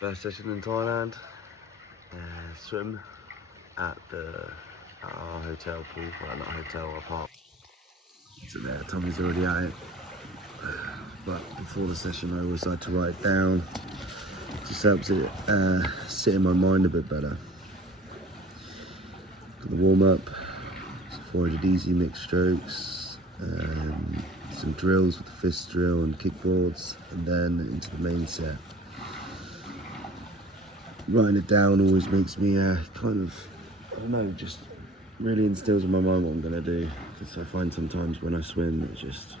First session in Thailand. Swim at our hotel pool. Well, not hotel, our park. So there, Tommy's already at it. But before the session, I always like to write it down. Just helps it sit in my mind a bit better. Got the warm up, 400 easy mixed strokes, some drills with the fist drill and kickboards, and then into the main set. Writing it down always makes me kind of, I don't know, just really instills in my mind what I'm going to do. Because I find sometimes when I swim, it's just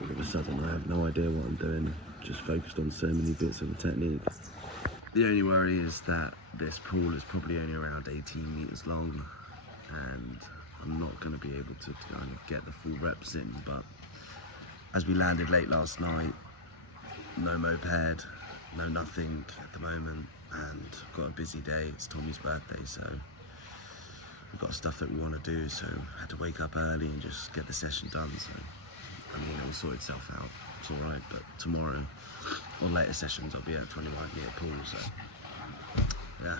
all of a sudden I have no idea what I'm doing, just focused on so many bits of the technique. The only worry is that this pool is probably only around 18 meters long, and I'm not going to be able to kind of get the full reps in. But as we landed late last night, no moped, no nothing at the moment, and got a busy day. It's Tommy's birthday, so we've got stuff that we want to do, so I had to wake up early and just get the session done. So I mean, it will sort itself out, it's all right. But tomorrow or later sessions I'll be at a 21 meter pool, so yeah.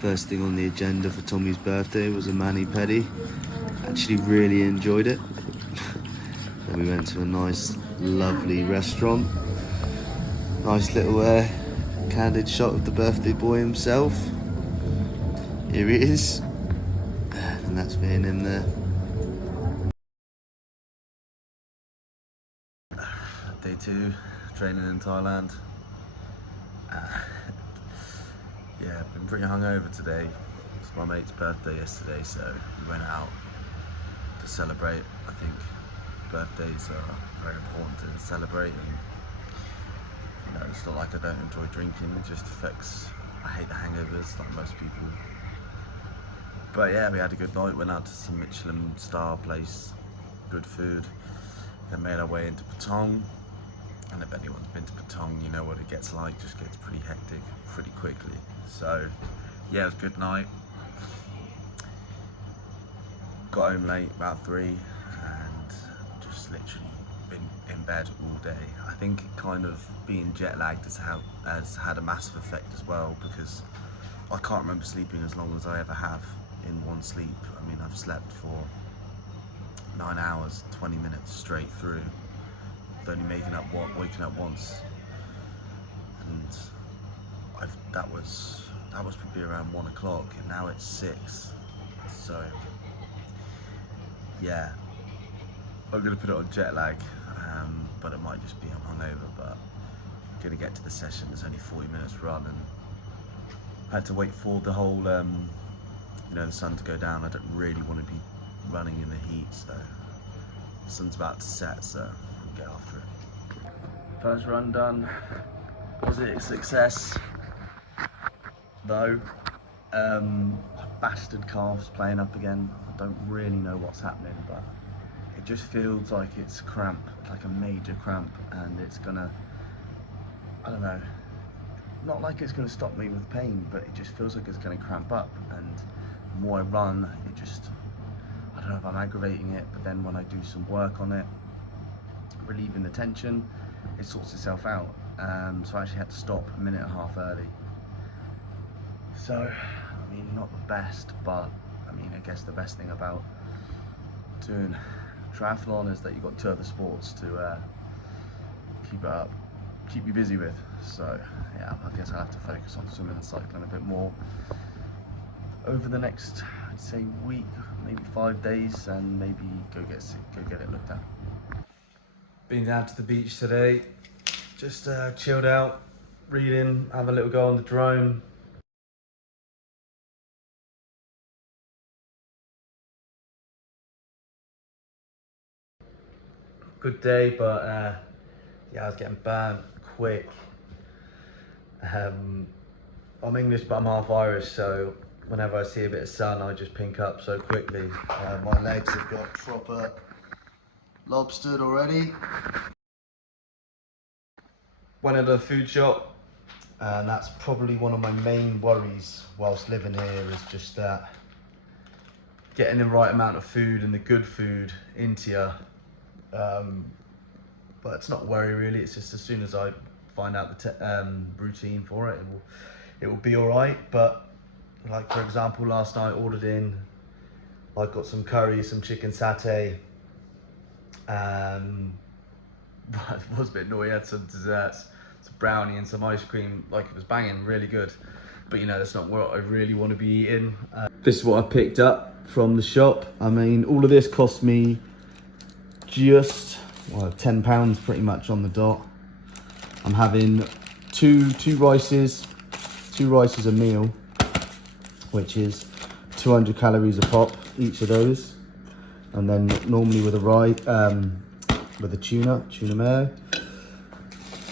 First thing on the agenda for Tommy's birthday was a mani-pedi. Actually really enjoyed it. Then we went to a nice, lovely restaurant. Nice little candid shot of the birthday boy himself. Here he is. And that's me and him there. Day 2, training in Thailand. Yeah, I've been pretty hungover today. It's my mate's birthday yesterday, so we went out to celebrate. I think birthdays are very important to celebrate, and you know, it's not like I don't enjoy drinking, it just affects, I hate the hangovers like most people. But yeah, we had a good night, went out to some Michelin star place, good food, then made our way into Patong. And if anyone's been to Patong, you know what it gets like, just gets pretty hectic pretty quickly. So yeah, it was a good night. Got home late, about 3, and just literally been in bed all day. I think kind of being jet lagged has had a massive effect as well, because I can't remember sleeping as long as I ever have in one sleep. I mean, I've slept for 9 hours, 20 minutes straight through. Only waking up once, and that was probably around 1 o'clock, and now it's 6. So yeah, I'm gonna put it on jet lag, but it might just be I'm hungover. But I'm gonna get to the session. There's only 40 minutes run, and I had to wait for the whole, you know, the sun to go down. I don't really want to be running in the heat, so the sun's about to set, so get after it. First run done. Was it a success? Though, bastard calves playing up again. I don't really know what's happening, but it just feels like it's a cramp, like a major cramp, and it's gonna, I don't know, not like it's gonna stop me with pain, but it just feels like it's gonna cramp up, and the more I run, it just, I don't know if I'm aggravating it, but then when I do some work on it, relieving the tension, it sorts itself out. So I actually had to stop a minute and a half early. So, I mean, not the best, but I mean, I guess the best thing about doing triathlon is that you've got 2 other sports to keep you busy with. So yeah, I guess I'll have to focus on swimming and cycling a bit more over the next, I'd say, week, maybe 5 days, and maybe go get it looked at. Been down to the beach today, just chilled out, reading, have a little go on the drone. Good day, but yeah, I was getting burnt quick. I'm English, but I'm half Irish, so whenever I see a bit of sun, I just pink up so quickly. My legs have got proper lobstered already. Went into the food shop, and that's probably one of my main worries whilst living here, is just that getting the right amount of food and the good food into you. But it's not a worry really, it's just as soon as I find out the routine for it, it will be all right. But like, for example, last night I ordered in, I got some curry, some chicken satay, but it was a bit annoying. I had some desserts, some brownie and some ice cream. Like, it was banging, really good. But you know, that's not what I really want to be eating. This is what I picked up from the shop. I mean, all of this cost me just, well, £10 pretty much on the dot. I'm having two rices a meal, which is 200 calories a pop, each of those. And then normally with a tuna mayo,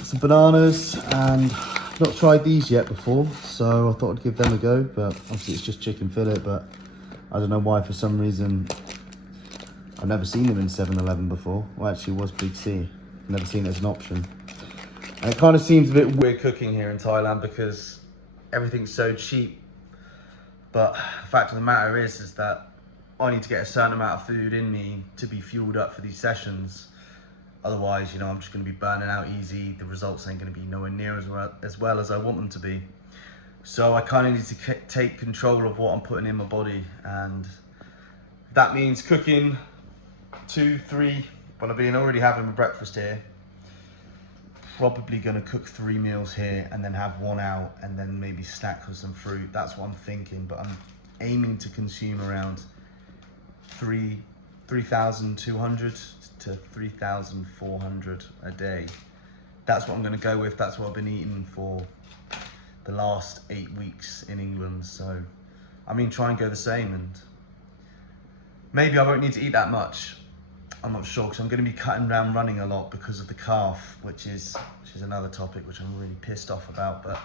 some bananas, and I've not tried these yet before, so I thought I'd give them a go. But obviously it's just chicken fillet, but I don't know why, for some reason I've never seen them in 7-Eleven before. Well, actually it was Big C. I've never seen it as an option. And it kind of seems a bit weird cooking here in Thailand because everything's so cheap. But the fact of the matter is that I need to get a certain amount of food in me to be fueled up for these sessions. Otherwise, you know, I'm just going to be burning out easy. The results ain't going to be nowhere near as well as I want them to be. So I kind of need to take control of what I'm putting in my body, and that means cooking 2-3. Well, I've been already having my breakfast here. Probably going to cook 3 meals here and then have 1 out, and then maybe snack with some fruit. That's what I'm thinking, but I'm aiming to consume around 3,200 to 3,400 a day. That's what I'm going to go with. That's what I've been eating for the last 8 weeks in England. So I mean, try and go the same, and maybe I won't need to eat that much. I'm not sure, because I'm going to be cutting down running a lot because of the calf, which is another topic which I'm really pissed off about. But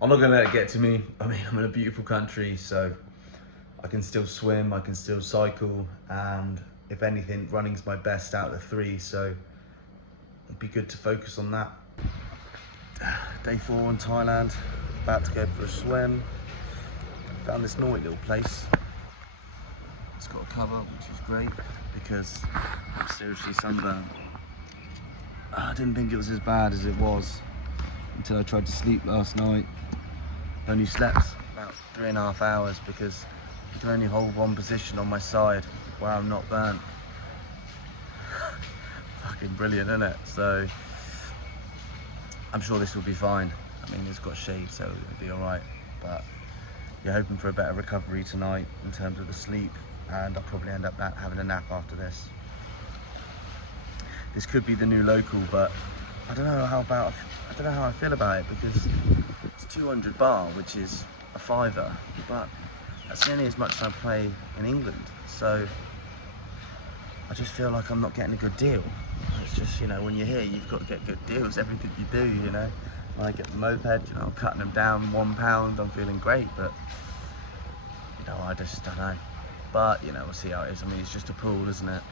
I'm not going to let it get to me. I mean, I'm in a beautiful country, so I can still swim, I can still cycle, and if anything, running's my best out of the 3, so it'd be good to focus on that. Day 4 in Thailand, about to go for a swim. Found this naughty little place. It's got a cover, which is great, because I'm seriously sunburned. I didn't think it was as bad as it was until I tried to sleep last night. I only slept about 3.5 hours because I can only hold one position on my side where I'm not burnt. Fucking brilliant, isn't it? So I'm sure this will be fine. I mean, it's got shade, so it'll be alright. But you're hoping for a better recovery tonight in terms of the sleep, and I'll probably end up having a nap after this. This could be the new local, but I don't know how I feel about it, because it's 200 baht, which is a £5, but that's nearly as much as I pay in England. So I just feel like I'm not getting a good deal. It's just, you know, when you're here, you've got to get good deals, everything you do, you know. When I get the moped, you know, I'm cutting them down £1, I'm feeling great, but, you know, I just don't know. But, you know, we'll see how it is. I mean, it's just a pool, isn't it?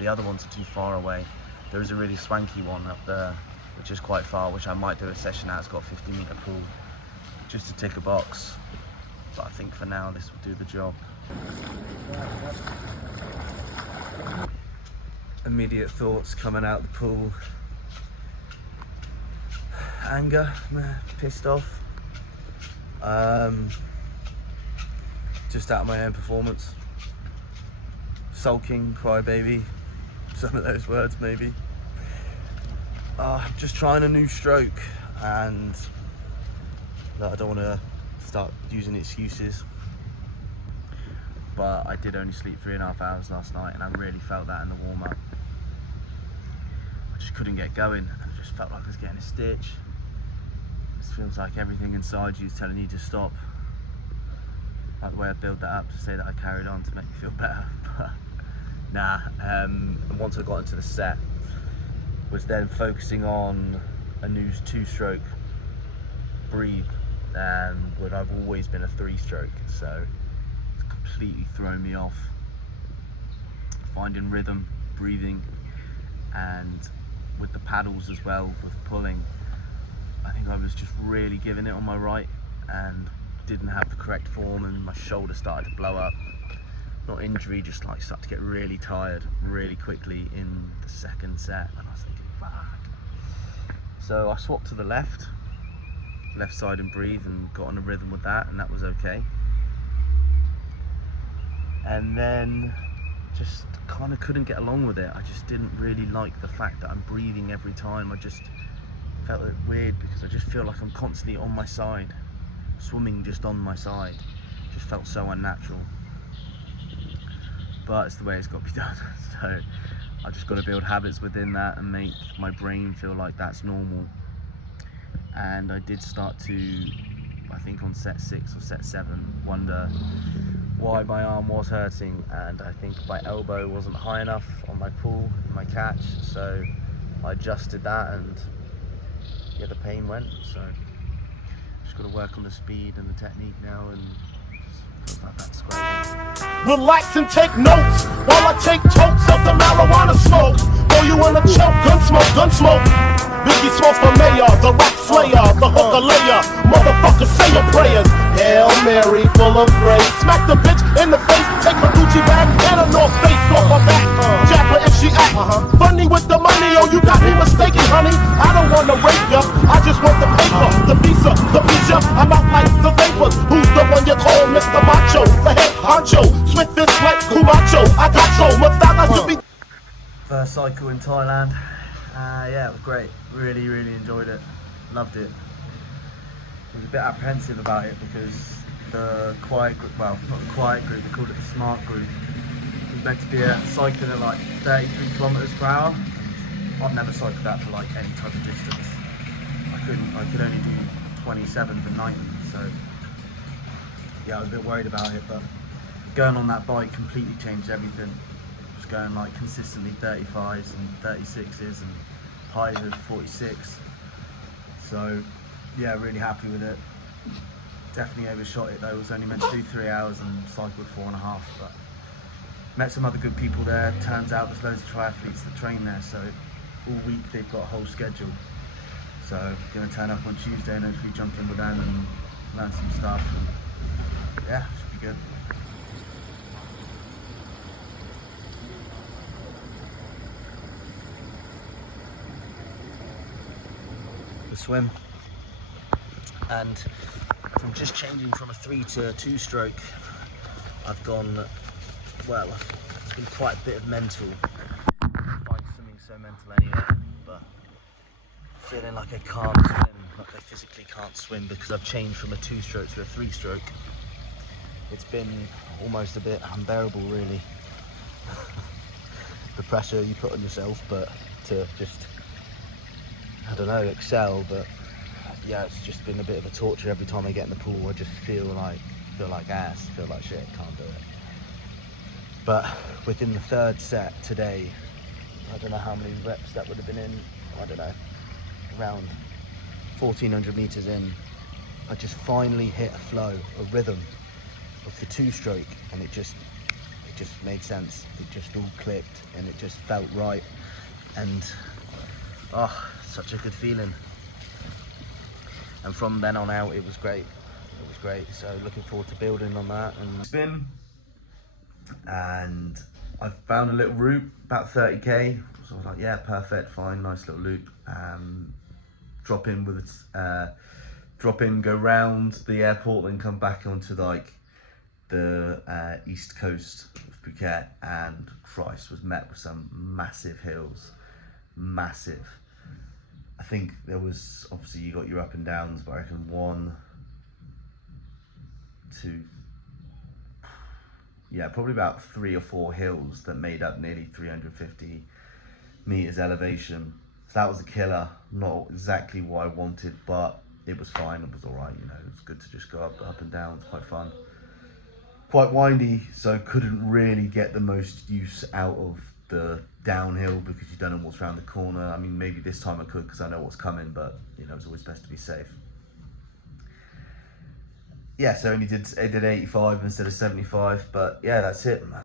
The other ones are too far away. There is a really swanky one up there, which is quite far, which I might do a session at. It's got a 50-metre pool, just to tick a box. But I think for now, this will do the job. Immediate thoughts coming out the pool. Anger, pissed off. Just out of my own performance. Sulking, crybaby, some of those words maybe. Just trying a new stroke, and I don't want to start using excuses, but I did only sleep 3.5 hours last night, and I really felt that in the warm-up. I just couldn't get going. I just felt like I was getting a stitch. It feels like everything inside you is telling you to stop. Like the way I built that up to say that I carried on to make me feel better. But nah, and once I got into the set, was then focusing on a new 2-stroke breathe, but I've always been a 3-stroke, so it's completely thrown me off. Finding rhythm, breathing, and with the paddles as well, with pulling, I think I was just really giving it on my right and didn't have the correct form, and my shoulder started to blow up. Not injury, just like started to get really tired really quickly in the second set, and I was thinking, fuck. So I swapped to the left side and breathe, and got on a rhythm with that, and that was okay. And then just kind of couldn't get along with it. I just didn't really like the fact that I'm breathing every time. I just felt it weird because I just feel like I'm constantly on my side, swimming just on my side. Just felt so unnatural. But it's the way it's got to be done. So I just got to build habits within that and make my brain feel like that's normal. And I did start to, I think on set 6 or set 7, wonder why my arm was hurting, and I think my elbow wasn't high enough on my pull, my catch, so I adjusted that, and yeah, the pain went. So just got to work on the speed and the technique now, and just feel like that's great. Relax and take notes while I take totes of the marijuana smoke. Throw you in a choke, gun smoke. Biggie Smalls for mayor, the rap slayer, the hooker layer. Motherfucker, say your prayers. Hail Mary, full of grace. Smack the bitch in the face, take her Gucci bag and a North Face off her back. Jack her if she act funny with the money. Oh, you got me mistaken, honey. I don't wanna rape ya, I just want the paper, the visa, the visa. I'm out like the vapors. Who's the one you call Mr. Macho? The head honcho, swift fist like Kumacho. I got so much that I should be. First cycle in Thailand. Yeah, it was great. Really enjoyed it. Loved it. I was a bit apprehensive about it because the quiet group, well, not the quiet group, they called it the smart group. It was meant to be a cycling at like 33 kilometers per hour. I've never cycled that for like any type of distance. I could only do 27 to 90, so yeah, I was a bit worried about it, but going on that bike completely changed everything. Just going like consistently 35s and 36s and highs of 46. So yeah, really happy with it. Definitely overshot it though. It was only meant to do 3 hours and cycled 4.5, but met some other good people there. Turns out there's loads of triathletes that train there, so all week they've got a whole schedule. So I'm gonna turn up on Tuesday and hopefully jump in with them and learn some stuff, and yeah, should be good. The swim, and from just changing from a 3 to a 2-stroke, I've gone, well, it's been quite a bit of mental. I find swimming so mental anyway, but feeling like I can't swim, like I physically can't swim because I've changed from a 2-stroke to a 3-stroke. It's been almost a bit unbearable, really. The pressure you put on yourself, but to just, I don't know, excel, but yeah, it's just been a bit of a torture. Every time I get in the pool, I just feel like ass, feel like shit, can't do it. But within the 3rd set today, I don't know how many reps that would have been in, I don't know, around 1400 meters in, I just finally hit a flow, a rhythm of the 2-stroke, and it just made sense. It just all clicked and it just felt right, and such a good feeling. And from then on out, it was great. It was great. So looking forward to building on that and spin. And I found a little route about 30k. So I was like, yeah, perfect, fine, nice little loop. Drop in, go round the airport, then come back onto like the east coast of Phuket. And Christ, was met with some massive hills, massive. I think there was, obviously you got your up and downs, but I reckon 1, 2, yeah, probably about 3 or 4 hills that made up nearly 350 meters elevation. So that was a killer. Not exactly what I wanted, but it was fine. It was all right, you know. It was good to just go up and down. It's quite fun. Quite windy, so couldn't really get the most use out of the downhill because you don't know what's around the corner. I mean, maybe this time I could because I know what's coming, but you know, it's always best to be safe. Yeah, so I did 85 instead of 75, but yeah, that's it.